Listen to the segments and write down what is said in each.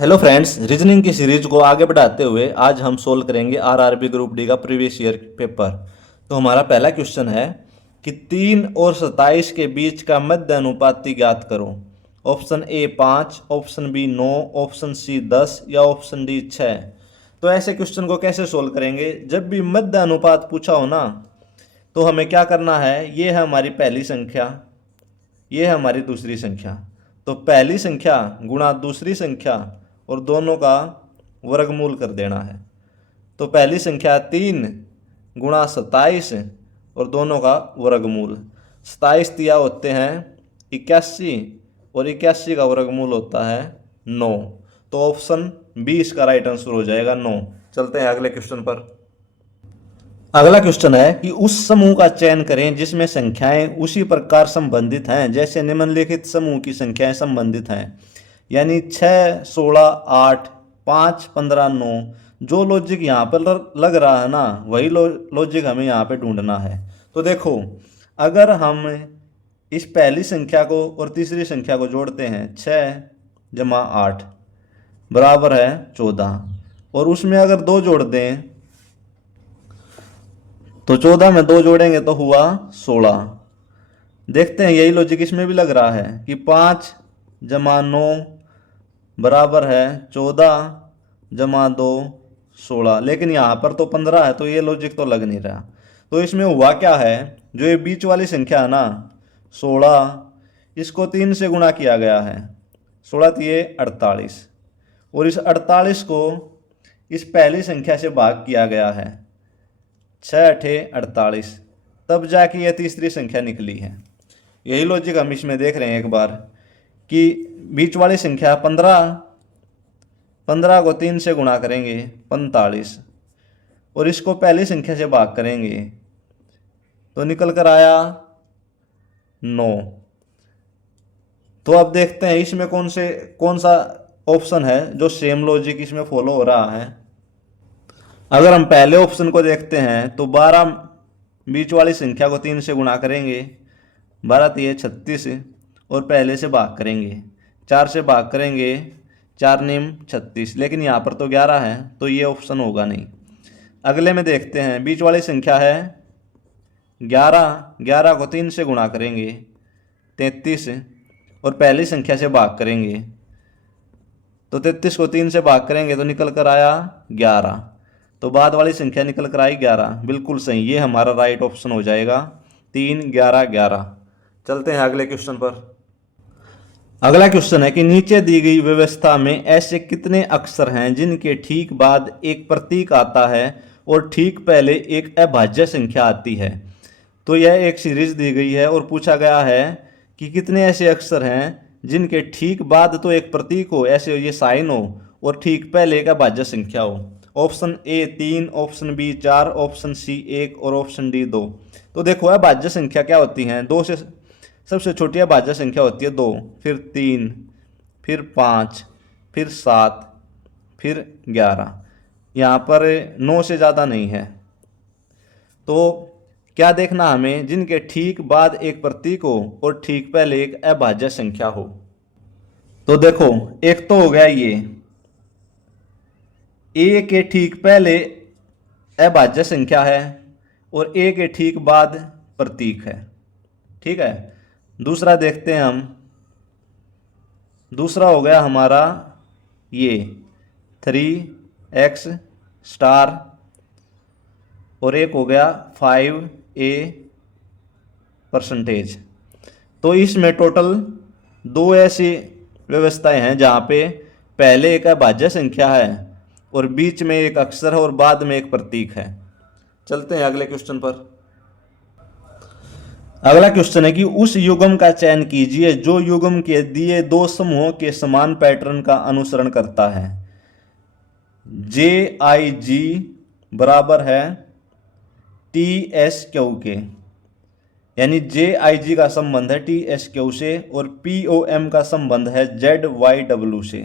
Hello friends, reasoning की series को आगे बढ़ाते हुए आज हम सोल्व करेंगे आरआरबी ग्रुप डी का प्रीवियस ईयर पेपर। तो हमारा पहला क्वेश्चन है कि 3 और 27 के बीच का मध्य अनुपाती ज्ञात करो। Option A 5, option B 9, option C 10 या ऑप्शन डी 6। तो ऐसे क्वेश्चन को कैसे सोल्व करेंगे? जब भी मध्य अनुपात पूछा हो ना, तो हमें क्या करना है, ये है हमारी पहली संख्या, ये है हमारी दूसरी संख्या। तो पहली संख्या गुणा दूसरी संख्या और दोनों का वर्गमूल कर देना है। तो पहली संख्या 3 गुणा 27 और दोनों का वर्गमूल। 27 दिया होते हैं 81 और 81 का वर्गमूल होता है 9। तो ऑप्शन बी इसका राइट आंसर हो जाएगा 9। चलते हैं अगले क्वेश्चन पर। अगला क्वेश्चन है कि उस समूह का चयन करें जिसमें संख्याएं उसी प्रकार संबंधित हैं जैसे निम्नलिखित समूह की संख्याएं संबंधित हैं। यानी 6, 16, 8, 5, 15, 9। जो लॉजिक यहाँ पर लग रहा है ना, वही लॉजिक हमें यहाँ पे ढूंढना है। तो देखो, अगर हम इस पहली संख्या को और तीसरी संख्या को जोड़ते हैं, 6 जमा 8 बराबर है 14, और उसमें अगर 2 जोड़ दें तो 14 में 2 जोड़ेंगे तो हुआ 16। देखते हैं, यही लॉजिक इसमें भी लग रहा है कि 5 जमा 9 बराबर है 14 जमा 2 16, लेकिन यहाँ पर तो 15 है, तो ये लॉजिक तो लग नहीं रहा। तो इसमें हुआ क्या है, जो ये बीच वाली संख्या है ना 16, इसको 3 से गुणा किया गया है। 16 दिए 48, और इस 48 को इस पहली संख्या से भाग किया गया है, 6 अठे 48, तब जाके यह तीसरी संख्या निकली है। यही लॉजिक हम इसमें देख रहे हैं एक बार कि बीच वाली संख्या 15 को 3 से गुणा करेंगे 45, और इसको पहली संख्या से भाग करेंगे तो निकल कर आया 9। तो अब देखते हैं इसमें कौन सा ऑप्शन है जो सेम लॉजिक इसमें फॉलो हो रहा है। अगर हम पहले ऑप्शन को देखते हैं तो 12 बीच वाली संख्या को 3 से गुणा करेंगे, 12 तिये 36, और पहले से भाग करेंगे, 4 से भाग करेंगे, 4 निम 36, लेकिन यहाँ पर तो 11 है, तो ये ऑप्शन होगा नहीं। अगले में देखते हैं, बीच वाली संख्या है 11, 11 को 3 से गुणा करेंगे 33, और पहली संख्या से भाग करेंगे तो 33 को 3 से भाग करेंगे तो निकल कर आया 11। तो बाद वाली संख्या निकल कर आई 11। बिल्कुल सही, ये हमारा राइट ऑप्शन हो जाएगा 3, 11, 11। चलते हैं अगले क्वेश्चन पर। अगला क्वेश्चन है कि नीचे दी गई व्यवस्था में ऐसे कितने अक्षर हैं जिनके ठीक बाद एक प्रतीक आता है और ठीक पहले एक अभाज्य संख्या आती है। तो यह एक सीरीज दी गई है और पूछा गया है कि कितने ऐसे अक्षर हैं जिनके ठीक बाद तो एक प्रतीक हो, ऐसे ये साइन हो, और ठीक पहले एक अभाज्य संख्या हो। Option A 3, option B 4, option C 1 और ऑप्शन डी 2। तो देखो, अभाज्य संख्या क्या होती हैं? 2 से सबसे छोटी अभाज्य संख्या होती है 2, फिर 3, फिर 5, फिर 7, फिर 11। यहाँ पर 9 से ज़्यादा नहीं है। तो क्या देखना हमें? जिनके ठीक बाद एक प्रतीक हो और ठीक पहले एक अभाज्य संख्या हो। तो देखो, एक तो हो गया ये, ए के ठीक पहले अभाज्य संख्या है और ए के ठीक बाद प्रतीक है। ठीक है, दूसरा देखते हैं हम। दूसरा हो गया हमारा ये 3x स्टार, और एक हो गया 5a %। तो इसमें टोटल 2 ऐसी व्यवस्थाएं हैं जहाँ पे पहले एक अभाज्य संख्या है और बीच में एक अक्षर है और बाद में एक प्रतीक है। चलते हैं अगले क्वेश्चन पर। अगला क्वेश्चन है कि उस युग्म का चयन कीजिए जो युग्म के दिए 2 समूहों के समान पैटर्न का अनुसरण करता है। JIG बराबर है TSQ के, यानी JIG का संबंध है TSQ से और POM का संबंध है ZYW से।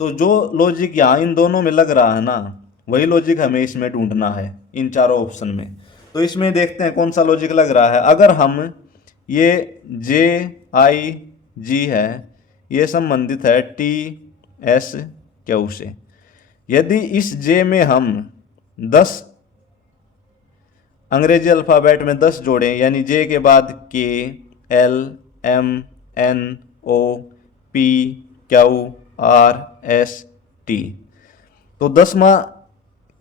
तो जो लॉजिक यहाँ इन दोनों में लग रहा है ना, वही लॉजिक हमें इसमें ढूंढना है इन चारों ऑप्शन में। तो इसमें देखते हैं कौन सा लॉजिक लग रहा है। अगर हम ये JIG है, ये संबंधित है TSQ क्यू से। यदि इस जे में हम 10 अंग्रेजी अल्फ़ाबेट में 10 जोड़ें, यानी जे के बाद K, L, M, N, O, P, Q, R, S, T, तो 10वां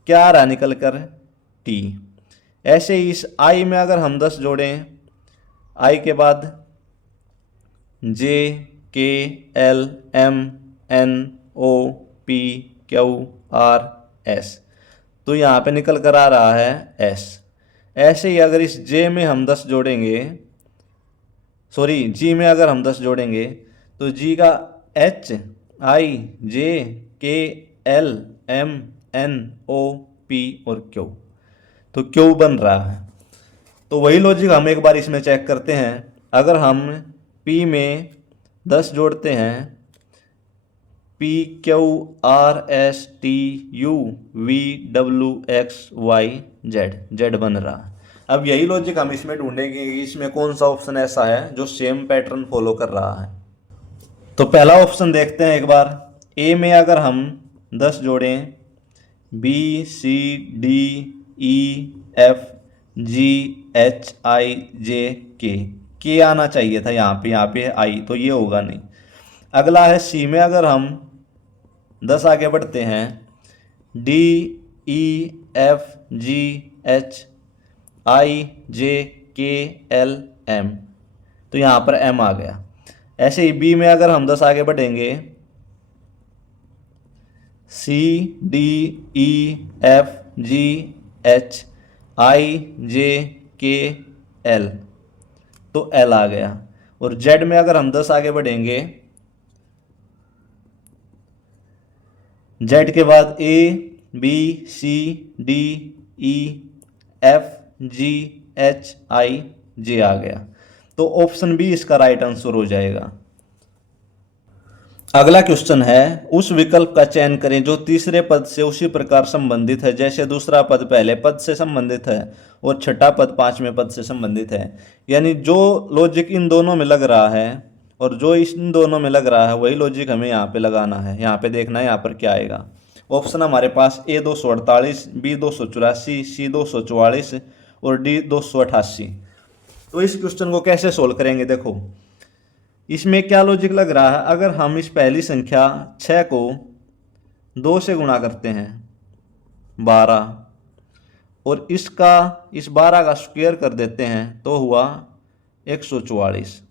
क्या आ रहा निकल कर? टी। ऐसे ही इस आई में अगर हम 10 जोड़ें, आई के बाद J, K, L, M, N, O, P, Q, R, S, तो यहाँ पे निकल कर आ रहा है एस। ऐसे ही अगर इस जे में हम 10 जोड़ेंगे, सॉरी जी में अगर हम 10 जोड़ेंगे, तो जी का एच, आई, जे, K, L, M, N, O, P और क्यू, तो क्यू बन रहा है। तो वही लॉजिक हम एक बार इसमें चेक करते हैं। अगर हम पी में 10 जोड़ते हैं, P, Q, R, S, T, U, V, W, X, Y, Z, Z बन रहा है। अब यही लॉजिक हम इसमें ढूंढेंगे कि इसमें कौन सा ऑप्शन ऐसा है जो सेम पैटर्न फॉलो कर रहा है। तो पहला ऑप्शन देखते हैं एक बार। ए में अगर हम 10 जोड़ें, बी, सी, डी, ई, एफ, जी, एच, आई, जे, के आना चाहिए था यहाँ पे आई, तो ये होगा नहीं। अगला है सी में अगर हम 10 आगे बढ़ते हैं, डी, ई, एफ, जी, एच, आई, जे, के, एल, एम, तो यहाँ पर एम आ गया। ऐसे ही बी में अगर हम 10 आगे बढ़ेंगे, सी, डी, ई, एफ, जी, एच, आई, जे, के, एल, तो एल आ गया। और जेड में अगर हम 10 आगे बढ़ेंगे, जेड के बाद ए, बी, सी, डी, ई, एफ, जी, एच, आई, जे आ गया। तो ऑप्शन बी इसका राइट आंसर हो जाएगा। अगला क्वेश्चन है, उस विकल्प का चयन करें जो तीसरे पद से उसी प्रकार संबंधित है जैसे दूसरा पद पहले पद से संबंधित है और छठा पद पांचवें पद से संबंधित है। यानी जो लॉजिक इन दोनों में लग रहा है और जो इन दोनों में लग रहा है वही लॉजिक हमें यहाँ पे लगाना है। यहाँ पे देखना है यहाँ पर क्या आएगा। ऑप्शन हमारे पास ए 248, बी 284, सी 244 और डी 288। तो इस क्वेश्चन को कैसे सोल्व करेंगे? देखो इसमें क्या लॉजिक लग रहा है। अगर हम इस पहली संख्या 6 को 2 से गुणा करते हैं 12 और इस 12 का स्क्वायर कर देते हैं तो हुआ 144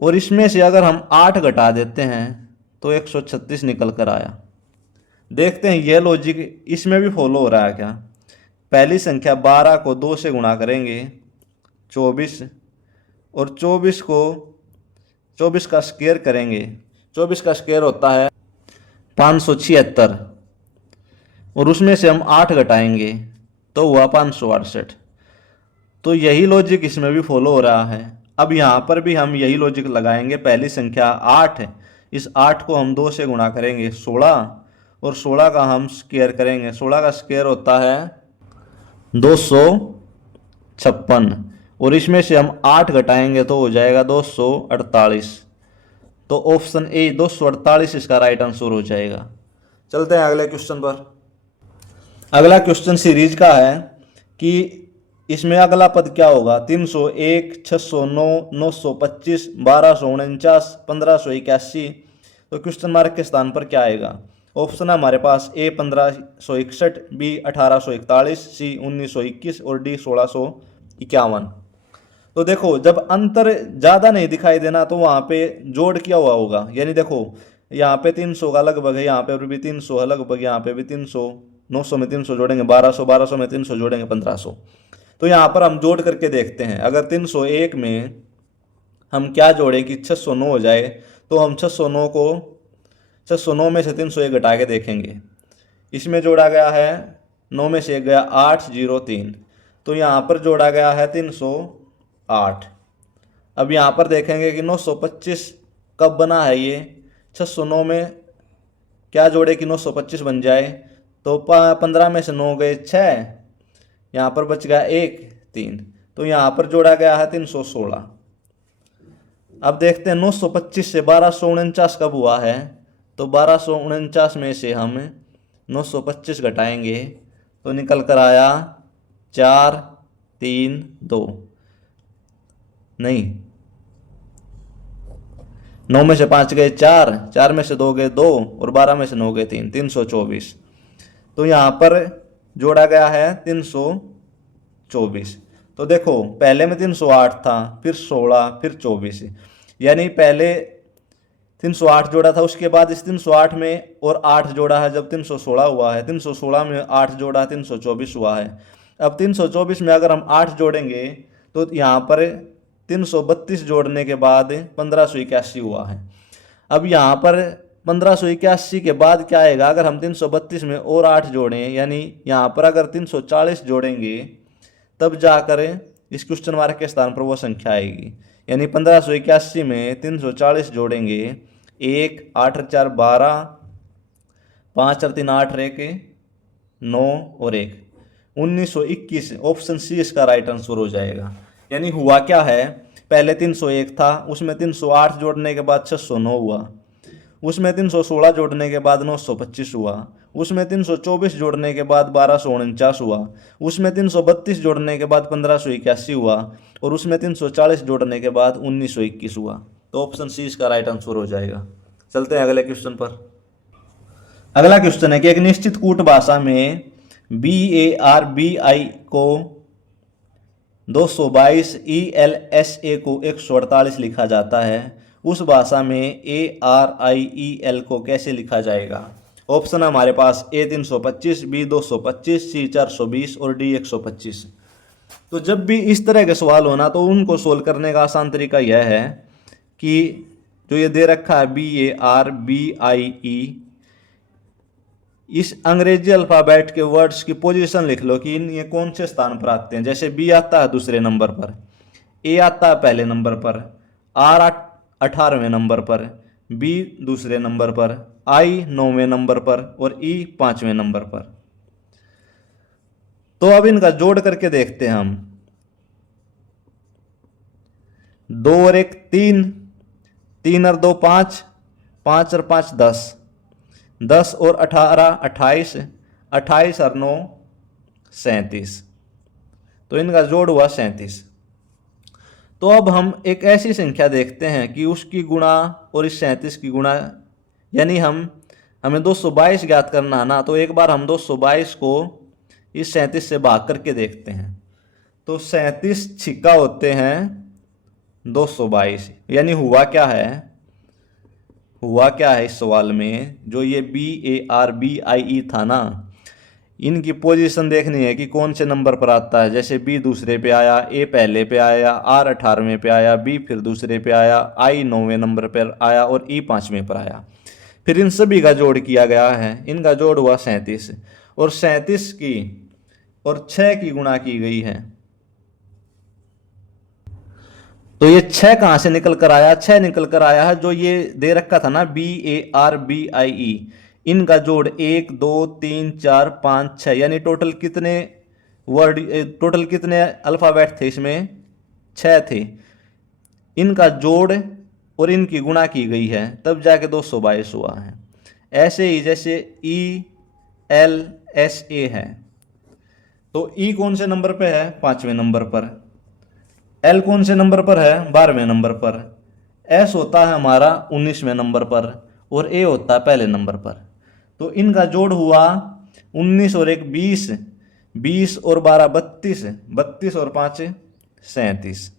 और इसमें से अगर हम 8 घटा देते हैं तो 136 निकल कर आया। देखते हैं यह लॉजिक इसमें भी फॉलो हो रहा है क्या। पहली संख्या 12 को 2 से गुणा करेंगे 24 और 24 का स्क्वायर करेंगे। 24 का स्क्वायर होता है 576 और उसमें से हम 8 घटाएंगे तो हुआ 568। तो यही लॉजिक इसमें भी फॉलो हो रहा है। अब यहाँ पर भी हम यही लॉजिक लगाएंगे। पहली संख्या 8 है, इस 8 को हम 2 से गुणा करेंगे 16 और 16 का हम स्क्वायर करेंगे। 16 का स्क्वायर होता है 256 और इसमें से हम 8 घटाएंगे तो हो जाएगा 248। तो ऑप्शन ए 248 इसका राइट आंसर हो जाएगा। चलते हैं अगले क्वेश्चन पर। अगला क्वेश्चन सीरीज का है कि इसमें अगला पद क्या होगा। 301, 609, 925, 1249, 1581, तो क्वेश्चन मार्क के स्थान पर क्या आएगा। ऑप्शन है हमारे पास ए 1561, बी 1841, सी 1921 और डी 1651। तो देखो जब अंतर ज़्यादा नहीं दिखाई देना तो वहाँ पे जोड़ किया हुआ होगा। यानी देखो यहाँ पे 300 का लगभग है, यहाँ पे भी 300 है लगभग, यहाँ पे भी 300, 900 में 300 जोड़ेंगे 1200, 1200 में 300 जोड़ेंगे 1500। तो यहाँ पर हम जोड़ करके देखते हैं। अगर 301 में हम क्या जोड़ें कि 609 हो जाए, तो हम 609 में से 301 घटा के देखेंगे। इसमें जोड़ा गया है 9 में से 1 गया 803, तो यहाँ पर जोड़ा गया है 308। अब यहाँ पर देखेंगे कि 925 कब बना है ये। 609 में क्या जोड़े कि 925 बन जाए, तो 15 में से 9 गए 6, यहाँ पर बच गया 1 3, तो यहाँ पर जोड़ा गया है 316। अब देखते हैं 925 से 1249 कब हुआ है, तो 1249 में से हम 925 घटाएंगे तो निकल कर आया 4 3 2, नहीं 9 में से 5 गए 4, 4 में से 2 गए 2 और 12 में से 9 गए 3, 324। तो यहाँ पर जोड़ा गया है 324। तो देखो पहले में 308 था, फिर 16, फिर 24, यानी पहले 308 जोड़ा था, उसके बाद इस 308 में और 8 जोड़ा है, जब 316 हुआ है, 316 में 8 जोड़ा 324 हुआ है। अब 324 में अगर हम 8 जोड़ेंगे तो यहाँ पर 332 जोड़ने के बाद 1581 हुआ है। अब यहाँ पर 1581 के बाद क्या आएगा, अगर हम 332 में और 8 जोड़ें, यानी यहाँ पर अगर 340 जोड़ेंगे तब जाकर इस क्वेश्चन मार्क के स्थान पर वो संख्या आएगी। यानी 1581 में 340 जोड़ेंगे, 1 8 4 12, 5 और 3 8 1 9 और 1 1921। ऑप्शन सी इसका राइट आंसर हो जाएगा। यानी हुआ क्या है, पहले 301 था, उसमें 308 जोड़ने के बाद 609 हुआ, उसमें 316 जोड़ने के बाद 925 हुआ, उसमें 324 जोड़ने के बाद 1249 हुआ, उसमें 332 जोड़ने के बाद 1581 हुआ और उसमें 340 जोड़ने के बाद 1921 हुआ। तो ऑप्शन सी इसका राइट आंसर हो जाएगा। चलते हैं अगले क्वेश्चन पर। अगला क्वेश्चन है कि एक निश्चित कूट भाषा में BARBI को 222, ELSA को 148 लिखा जाता है, उस भाषा में ARIEL को कैसे लिखा जाएगा। ऑप्शन है हमारे पास A 325, B 225, C 420 और D 125। तो जब भी इस तरह के सवाल होना तो उनको सोल्व करने का आसान तरीका यह है कि जो ये दे रखा है BARBIE, इस अंग्रेजी अल्फ़ाबेट के वर्ड्स की पोजीशन लिख लो कि ये कौन से स्थान पर आते हैं। जैसे B आता है दूसरे नंबर पर, A आता है पहले नंबर पर, R 18वें नंबर पर, B दूसरे नंबर पर, I 9वें नंबर पर और E 5वें नंबर पर। तो अब इनका जोड़ करके देखते हैं हम। 2 और 1 3, 3 और 2 5, 5 और 5 10, 10 और 18 28, 28 और 9 37। तो इनका जोड़ हुआ 37। तो अब हम एक ऐसी संख्या देखते हैं कि उसकी गुणा और इस 37 की गुणा, यानी हमें 222 ज्ञात करना है ना, तो एक बार हम 222 को इस 37 से भाग करके देखते हैं। तो 37 छिक्का होते हैं 222। यानी हुआ क्या है इस सवाल में, जो ये BARBIE था ना, इनकी पोजीशन देखनी है कि कौन से नंबर पर आता है। जैसे B दूसरे पे आया, A पहले पे आया, R 18वें पे आया, B फिर दूसरे पे आया, I 9वें नंबर पर आया और E 5वें पर आया। फिर इन सभी का जोड़ किया गया है, इनका जोड़ हुआ 37 और 37 की और 6 की गुणा की गई है। तो ये 6 कहां से निकल कर आया, 6 निकल कर आया है जो ये दे रखा था ना BARBIE, इनका जोड़ 1 2 3 4 5 6, यानी टोटल कितने अल्फाबेट थे इसमें, 6 थे। इनका जोड़ और इनकी गुणा की गई है, तब जाके 222 हुआ है। ऐसे ही जैसे ELSA है, तो E कौन से नंबर पे है, 5वें नंबर पर। L कौन से नंबर पर है, 12वें नंबर पर। S होता है हमारा 19वें नंबर पर और A होता है पहले नंबर पर। तो इनका जोड़ हुआ 19 और 1 20, 20 और 12 32, 32 और 5 37।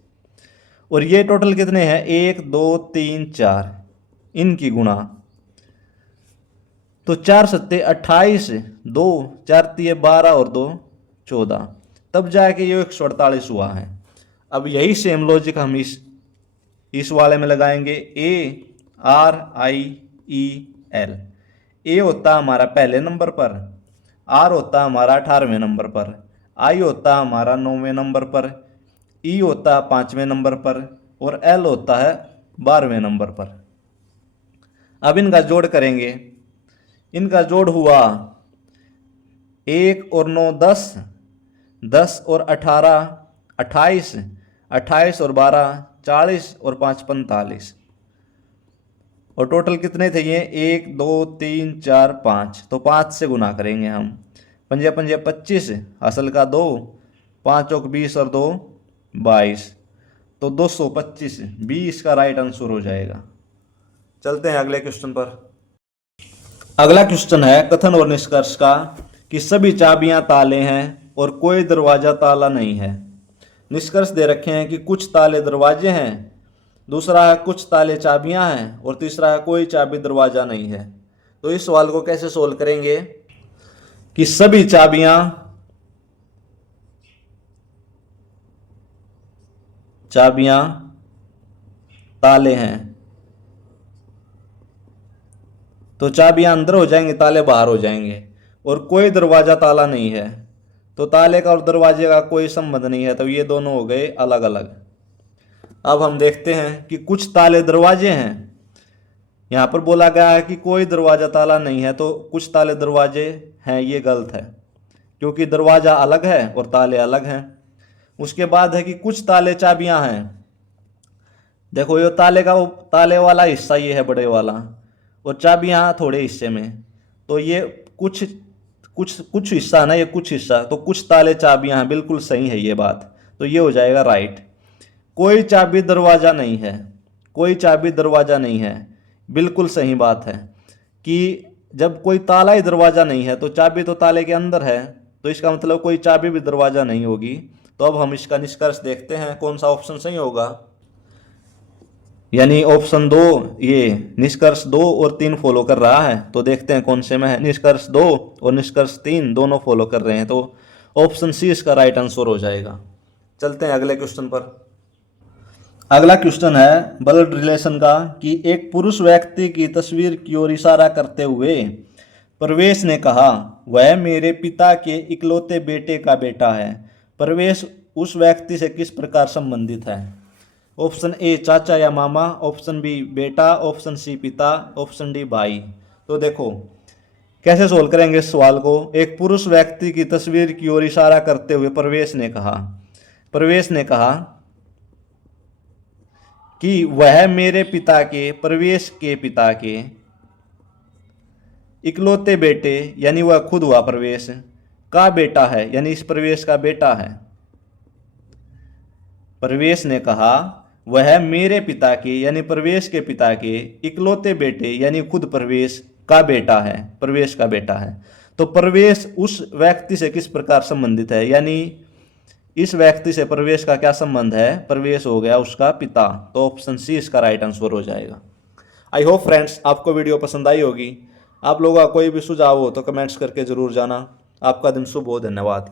और ये टोटल कितने हैं, 1 2 3 4, इनकी गुणा। तो 4 सत्ते 28, 2 4 तिये 12 और 2 14, तब जाके ये 148 हुआ है। अब यही सेम लॉजिक हम इस वाले में लगाएंगे। ARIEL, A होता है हमारा पहले नंबर पर, R होता है हमारा 18वें नंबर पर, I होता है हमारा 9वें नंबर पर, E होता है 5वें नंबर पर और L होता है 12वें नंबर पर। अब इनका जोड़ करेंगे। इनका जोड़ हुआ 1 और 9 10, 10 और 18 28, 28 और 12 40 और 5 45। और टोटल कितने थे ये, 1 2 3 4 5, तो 5 से गुना करेंगे हम। पंजे पंजे 25, असल का 2, 5 चौक 20 और 2 22, तो 225 बी इसका राइट आंसर हो जाएगा। चलते हैं अगले क्वेश्चन पर। अगला क्वेश्चन है कथन और निष्कर्ष का कि सभी चाबियां ताले हैं और कोई दरवाजा ताला नहीं है। निष्कर्ष दे रखे हैं कि कुछ ताले दरवाजे हैं, दूसरा है कुछ ताले चाबियां हैं और तीसरा है कोई चाबी दरवाजा नहीं है। तो इस सवाल को कैसे सोल्व करेंगे कि सभी चाबियां ताले हैं, तो चाबियां अंदर हो जाएंगे, ताले बाहर हो जाएंगे, और कोई दरवाजा ताला नहीं है, तो ताले का और दरवाजे का कोई संबंध नहीं है, तो ये दोनों हो गए अलग अलग। अब हम देखते हैं कि कुछ ताले दरवाजे हैं। यहां पर बोला गया है कि कोई दरवाजा ताला नहीं है, तो कुछ ताले दरवाजे हैं, ये गलत है क्योंकि दरवाजा अलग है और ताले अलग हैं। उसके बाद है कि कुछ ताले चाबियां हैं। देखो ये ताले वाला हिस्सा ये है बड़े वाला, और चाबियां थोड़े हिस्से में, तो ये कुछ कुछ कुछ हिस्सा ना, ये कुछ हिस्सा, तो कुछ ताले चाबियां हैं, बिल्कुल सही है ये बात, तो ये हो जाएगा राइट। कोई चाबी दरवाजा नहीं है, कोई चाबी दरवाजा नहीं है, बिल्कुल सही बात है कि जब कोई ताला ही दरवाजा नहीं है तो चाबी तो ताले के अंदर है, तो इसका मतलब कोई चाबी भी दरवाजा नहीं होगी। तो अब हम इसका निष्कर्ष देखते हैं कौन सा ऑप्शन सही होगा, यानी ऑप्शन 2, ये निष्कर्ष 2 और 3 फॉलो कर रहा है, तो देखते हैं कौन से में है। निष्कर्ष 2 और निष्कर्ष 3 दोनों फॉलो कर रहे हैं, तो ऑप्शन सी इसका राइट आंसर हो जाएगा। चलते हैं अगले क्वेश्चन पर। अगला क्वेश्चन है ब्लड रिलेशन का कि एक पुरुष व्यक्ति की तस्वीर की ओर इशारा करते हुए प्रवेश ने कहा, वह मेरे पिता के इकलौते बेटे का बेटा है। प्रवेश उस व्यक्ति से किस प्रकार संबंधित है? ऑप्शन ए चाचा या मामा, ऑप्शन बी बेटा, ऑप्शन सी पिता, ऑप्शन डी भाई। तो देखो कैसे सोल्व करेंगे इस सवाल को। एक पुरुष व्यक्ति की तस्वीर की ओर इशारा करते हुए प्रवेश ने कहा कि वह मेरे पिता के, प्रवेश के पिता के इकलौते बेटे, यानी वह खुद हुआ प्रवेश का बेटा है, यानी इस प्रवेश का बेटा है। प्रवेश ने कहा वह मेरे पिता के, यानी प्रवेश के पिता के इकलौते बेटे, यानी खुद प्रवेश का बेटा है, प्रवेश का बेटा है। तो प्रवेश उस व्यक्ति से किस प्रकार संबंधित है, यानी इस व्यक्ति से प्रवेश का क्या संबंध है? प्रवेश हो गया उसका पिता, तो ऑप्शन सी इसका राइट आंसर हो जाएगा। आई होप फ्रेंड्स आपको वीडियो पसंद आई होगी। आप लोगों का कोई भी सुझाव हो तो कमेंट्स करके जरूर जाना। आपका दिन शुभ हो, धन्यवाद।